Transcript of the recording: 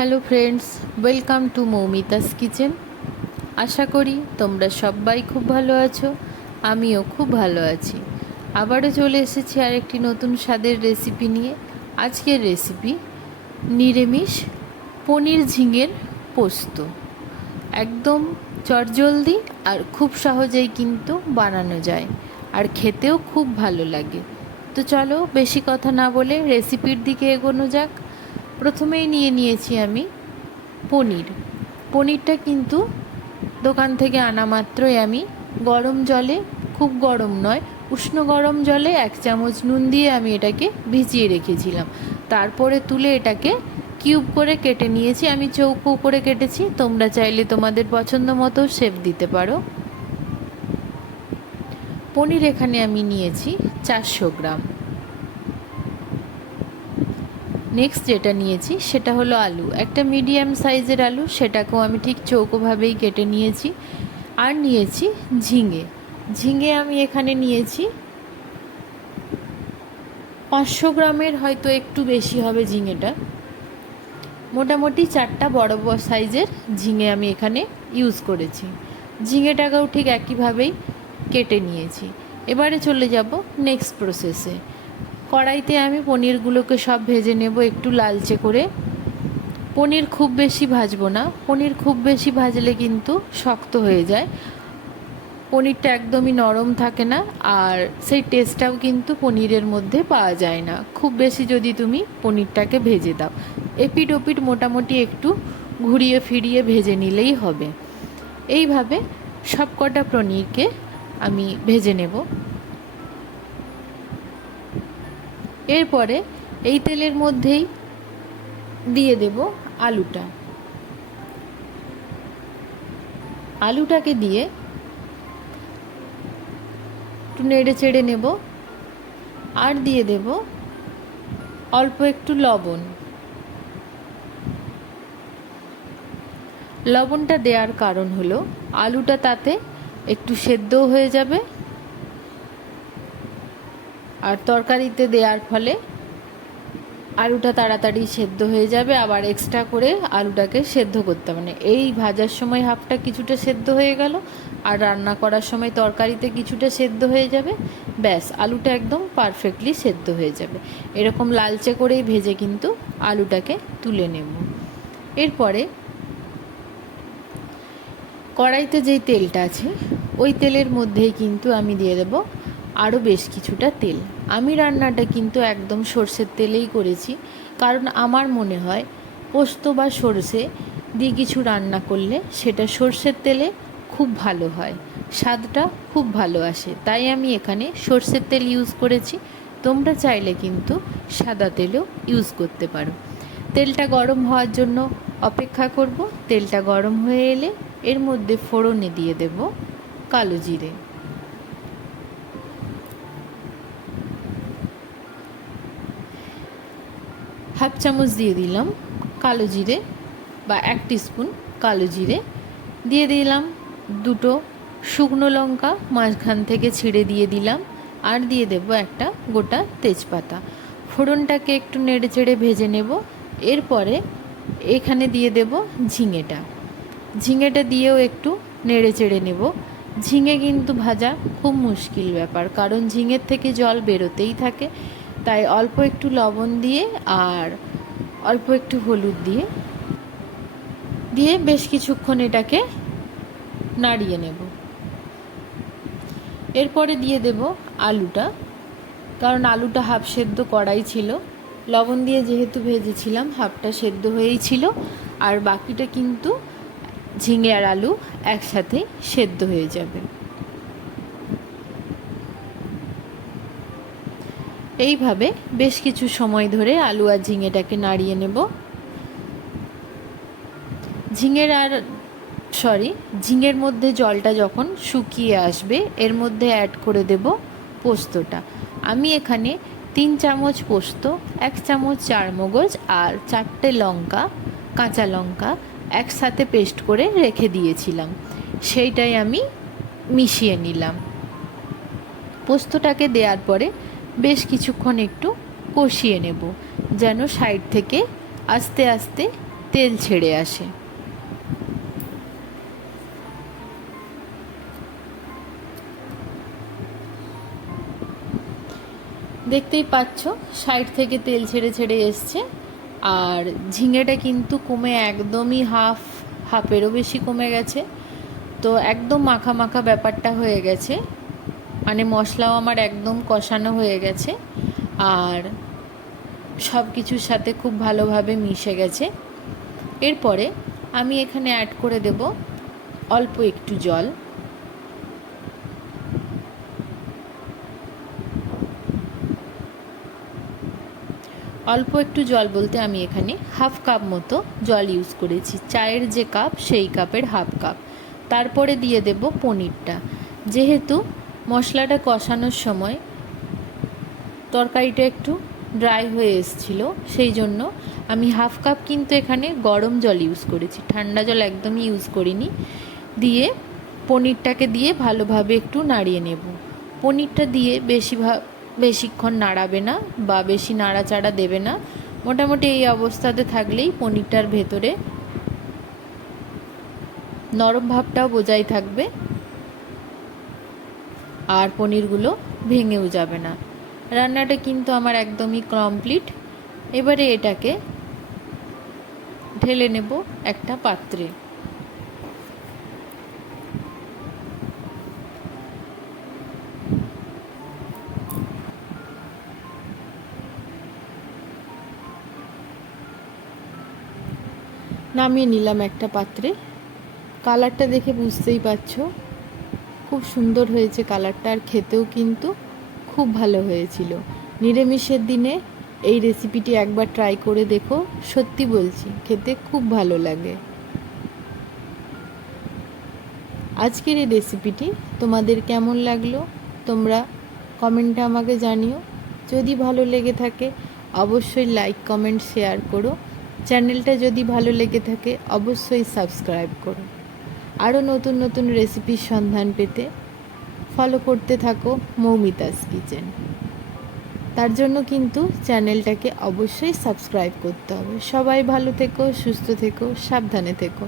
Hello friends, welcome to Moumita's kitchen. আশা করি তোমরা সবাই খুব ভালো আছো, আমিও খুব ভালো আছি। আবারও চলে এসেছি আরেকটি নতুন স্বাদের রেসিপি নিয়ে। আজকের রেসিপি নিরামিষ পনির ঝিঙের পোস্ত। একদম চটজলদি আর খুব সহজেই কিন্তু বানানো যায়, আর খেতেও খুব ভালো লাগে। তো চলো বেশি কথা না বলে রেসিপির দিকে এগোনো যাক। প্রথমেই নিয়েছি আমি পনিরটা কিন্তু দোকান থেকে আনা মাত্রই আমি গরম জলে, খুব গরম নয়, উষ্ণ গরম জলে 1 চামচ নুন দিয়ে আমি এটাকে ভিজিয়ে রেখেছিলাম। তারপরে তুলে এটাকে কিউব করে কেটে নিয়েছি। আমি চৌকো করে কেটেছি, তোমরা চাইলে তোমাদের পছন্দ মতো শেপ দিতে পারো। পনির এখানে আমি নিয়েছি 400 গ্রাম। নেক্সট যেটা নিয়েছি সেটা হলো আলু, একটা মিডিয়াম সাইজের আলু, সেটাকেও আমি ঠিক চৌকোভাবেই কেটে নিয়েছি। আর নিয়েছি ঝিঙে আমি এখানে নিয়েছি 500 গ্রামের, হয়তো একটু বেশি হবে ঝিঙেটা। মোটামুটি 4টা বড় বড় সাইজের ঝিঙে আমি এখানে ইউজ করেছি। ঝিঙেটাকেও ঠিক একইভাবেই কেটে নিয়েছি। এবারে চলে যাব নেক্সট প্রসেসে। কড়াইতে আমি পনিরগুলোকে সব ভেজে নেব একটু লালচে করে। পনির খুব বেশি ভাজবো না, পনির খুব বেশি ভাজলে কিন্তু শক্ত হয়ে যায়, পনিরটা একদমই নরম থাকে না, আর সেই টেস্টটাও কিন্তু পনিরের মধ্যে পাওয়া যায় না খুব বেশি যদি তুমি পনিরটাকে ভেজে দাও। এপিট ওপিট মোটামুটি একটু ঘুরিয়ে ফিরিয়ে ভেজে নিলেই হবে। এইভাবে সব কটা পনিরকে আমি ভেজে নেব। এরপরে এই তেলের মধ্যেই দিয়ে দেব আলুটাকে দিয়ে একটু নেড়ে চেড়ে নেব। আর দিয়ে দেব অল্প একটু লবণটা দেওয়ার কারণ হলো আলুটা তাতে একটু সেদ্ধও হয়ে যাবে, আর তরকারিতে দেওয়ার ফলে আলুটা তাড়াতাড়ি সেদ্ধ হয়ে যাবে। আবার এক্সট্রা করে আলুটাকে সেদ্ধ করতে হবে না, এই ভাজার সময় হাফটা কিছুটা সেদ্ধ হয়ে গেল, আর রান্না করার সময় তরকারিতে কিছুটা সেদ্ধ হয়ে যাবে, ব্যাস আলুটা একদম পারফেক্টলি সেদ্ধ হয়ে যাবে। এরকম লালচে করেই ভেজে কিন্তু আলুটাকে তুলে নেব। এরপরে কড়াইতে যেই তেলটা আছে ওই তেলের মধ্যেই কিন্তু আমি দিয়ে দেব আরও বেশ কিছুটা তেল। আমি রান্নাটা কিন্তু একদম সর্ষের তেলেই করেছি, কারণ আমার মনে হয় পোস্ত বা সর্ষে দিয়ে কিছু রান্না করলে সেটা সর্ষের তেলে খুব ভালো হয়, স্বাদটা খুব ভালো আসে, তাই আমি এখানে সর্ষের তেল ইউজ করেছি। তোমরা চাইলে কিন্তু সাদা তেলও ইউজ করতে পারো। তেলটা গরম হওয়ার জন্য অপেক্ষা করব। তেলটা গরম হয়ে এলে এর মধ্যে ফোড়নে দিয়ে দেব কালো জিরে, হাফ চামচ দিয়ে দিলাম কালো জিরে বা 1 টিস্পুন কালো জিরে, দিয়ে দিলাম 2টো শুকনো লঙ্কা মাঝখান থেকে ছিঁড়ে দিয়ে দিলাম, আর দিয়ে দেব একটা গোটা তেজপাতা। ফোড়নটাকে একটু নেড়ে চেড়ে ভেজে নেব। এরপরে এখানে দিয়ে দেব ঝিঙেটা দিয়েও একটু নেড়ে চেড়ে নেব। ঝিঙে কিন্তু ভাজা খুব মুশকিল ব্যাপার, কারণ ঝিঙের থেকে জল বেরোতেই থাকে, তাই অল্প একটু লবণ দিয়ে আর অল্প একটু হলুদ দিয়ে বেশ কিছুক্ষণ এটাকে নাড়িয়ে নেব। এরপরে দিয়ে দেব আলুটা, কারণ আলুটা হাফ সেদ্ধ করাই ছিল, লবণ দিয়ে যেহেতু ভেজেছিলাম হাফটা সেদ্ধ হয়েই ছিল, আর বাকিটা কিন্তু ঝিঙে আর আলু একসাথে সেদ্ধ হয়ে যাবে। এইভাবে বেশ কিছু সময় ধরে আলু আর ঝিঙেটাকে নাড়িয়ে নেব। ঝিঙের মধ্যে জলটা যখন শুকিয়ে আসবে এর মধ্যে অ্যাড করে দেব পোস্তটা। আমি এখানে 3 চামচ পোস্ত, 1 চামচ চারমগজ আর 4টে কাঁচা লঙ্কা একসাথে পেস্ট করে রেখে দিয়েছিলাম, সেইটাই আমি মিশিয়ে নিলাম। পোস্তটাকে দেওয়ার পরে বেশ কিছুক্ষণ একটু কষিয়ে নেব, যেন সাইড থেকে আস্তে আস্তে তেল ছেড়ে আসে। দেখতেই পাচ্ছ সাইড থেকে তেল ছেড়ে ছেড়ে এসছে। আর ঝিঙেটা কিন্তু কমে একদমই হাফেরও বেশি কমে গেছে। তো একদম মাখা মাখা ব্যাপারটা হয়ে গেছে, মানে মশলাও আমার একদম কষানো হয়ে গেছে আর সব কিছুর সাথে খুব ভালোভাবে মিশে গেছে। এরপরে আমি এখানে অ্যাড করে দেব অল্প একটু জল। অল্প একটু জল বলতে আমি এখানে হাফ কাপ মতো জল ইউজ করেছি, চায়ের যে কাপ সেই কাপের হাফ কাপ। তারপরে দিয়ে দেব পনিরটা। যেহেতু মশলাটা কষানোর সময় তরকারিটা একটু ড্রাই হয়ে এসেছিলো, সেই জন্য আমি হাফ কাপ কিন্তু এখানে গরম জল ইউজ করেছি, ঠান্ডা জল একদমই ইউজ করিনি। দিয়ে পনিরটাকে দিয়ে ভালোভাবে একটু নাড়িয়ে নেব। পনিরটা দিয়ে বেশিক্ষণ নাড়াবে না বা বেশি নাড়াচাড়া দেবে না, মোটামুটি এই অবস্থাতে থাকলেই পনিরটার ভেতরে নরম ভাবটাও বজায় থাকবে আর পনিরগুলো ভেঙেও যাবে না। রান্নাটা কিন্তু আমার একদমই কমপ্লিট। এবারে এটাকে ঢেলে নেব একটা পাত্রে। নামিয়ে নিলাম একটা পাত্রে। কালারটা দেখে বুঝতেই পারছো খুব সুন্দর হয়েছে কালারটা, আর খেতেও কিন্তু খুব ভালো হয়েছিল। নিরামিষের দিনে এই রেসিপিটি একবার ট্রাই করে দেখো, সত্যি বলছি খেতে খুব ভালো লাগে। আজকের এই রেসিপিটি তোমাদের কেমন লাগলো তোমরা কমেন্টে আমাকে জানিও। যদি ভালো লেগে থাকে অবশ্যই লাইক কমেন্ট শেয়ার করো। চ্যানেলটা যদি ভালো লেগে থাকে অবশ্যই সাবস্ক্রাইব করো। আরও নতুন নতুন রেসিপির সন্ধান পেতে ফলো করতে থাকো মৌমিতাস কিচেন। তার জন্য কিন্তু চ্যানেলটাকে অবশ্যই সাবস্ক্রাইব করতে হবে। সবাই ভালো থেকো, সুস্থ থেকো, সাবধানে থেকো।